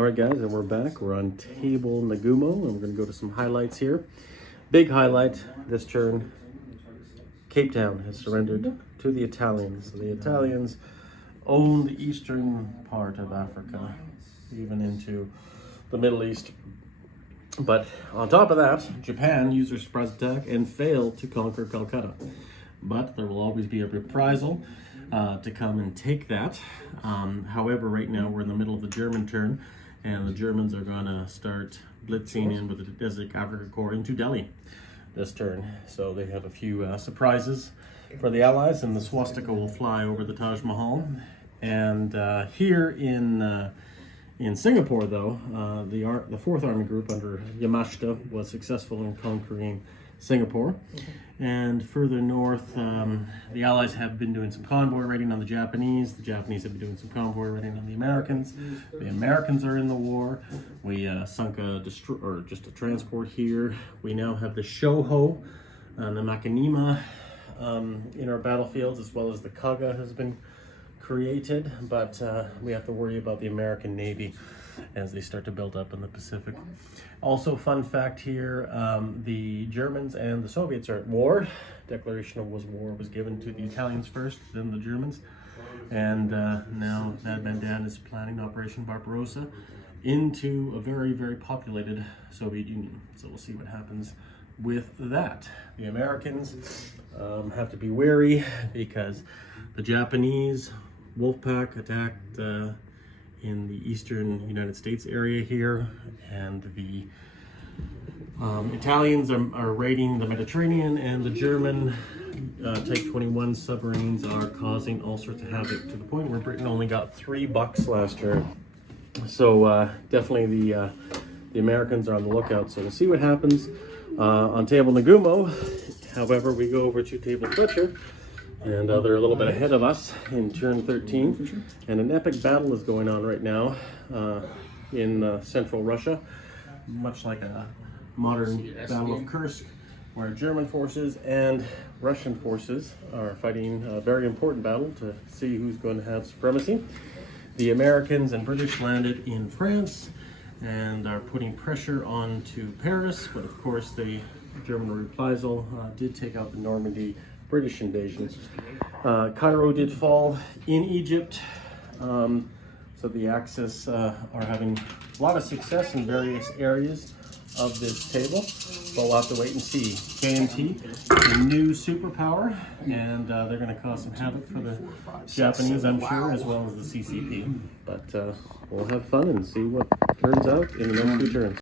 All right, guys, and we're back. We're on table Nagumo, and we're going to go to some highlights here. Big highlight this turn. Cape Town has surrendered to the Italians. The Italians own the eastern part of Africa, even into the Middle East. But on top of that, Japan used their surprise attack and failed to conquer Calcutta. But there will always be a reprisal to come and take that. However, right now we're in the middle of the German turn, and the Germans are going to start blitzing in with the Desert Africa Corps into Delhi this turn. So they have a few surprises for the Allies, and the swastika will fly over the Taj Mahal. And here in Singapore, though, the 4th Army Group under Yamashita was successful in conquering Singapore. And further north, the Allies have been doing some convoy raiding on the Japanese. The Japanese have been doing some convoy raiding on the Americans. The Americans are in the war. We sunk just a transport here. We now have the Shoho and the Makanima in our battlefields, as well as the Kaga has been created. But we have to worry about the American Navy as they start to build up in the Pacific. Also, fun fact here, the Germans and the Soviets are at war. Declaration of war was given to the Italians first, then the Germans. And now Bad Dan is planning Operation Barbarossa into a very, very populated Soviet Union. So we'll see what happens with that. The Americans have to be wary because the Japanese Wolfpack attacked in the eastern United States area here, and the Italians are raiding the Mediterranean, and the German Type 21 submarines are causing all sorts of havoc, to the point where Britain only got $3 last year. So definitely the Americans are on the lookout. So we'll see what happens on table Nagumo. However, we go over to table Fletcher, and they're a little bit ahead of us in turn 13. And an epic battle is going on right now in central Russia, much like a modern Battle of Kursk, where German forces and Russian forces are fighting a very important battle to see who's going to have supremacy. The Americans and British landed in France and are putting pressure onto Paris, but of course the German reprisal did take out the Normandy British invasion. Cairo did fall in Egypt, so the Axis are having a lot of success in various areas of this table, but we'll have to wait and see. KMT, the new superpower, and they're going to cause some havoc for the Japanese, I'm sure, as well as the CCP. But we'll have fun and see what turns out in the next few turns.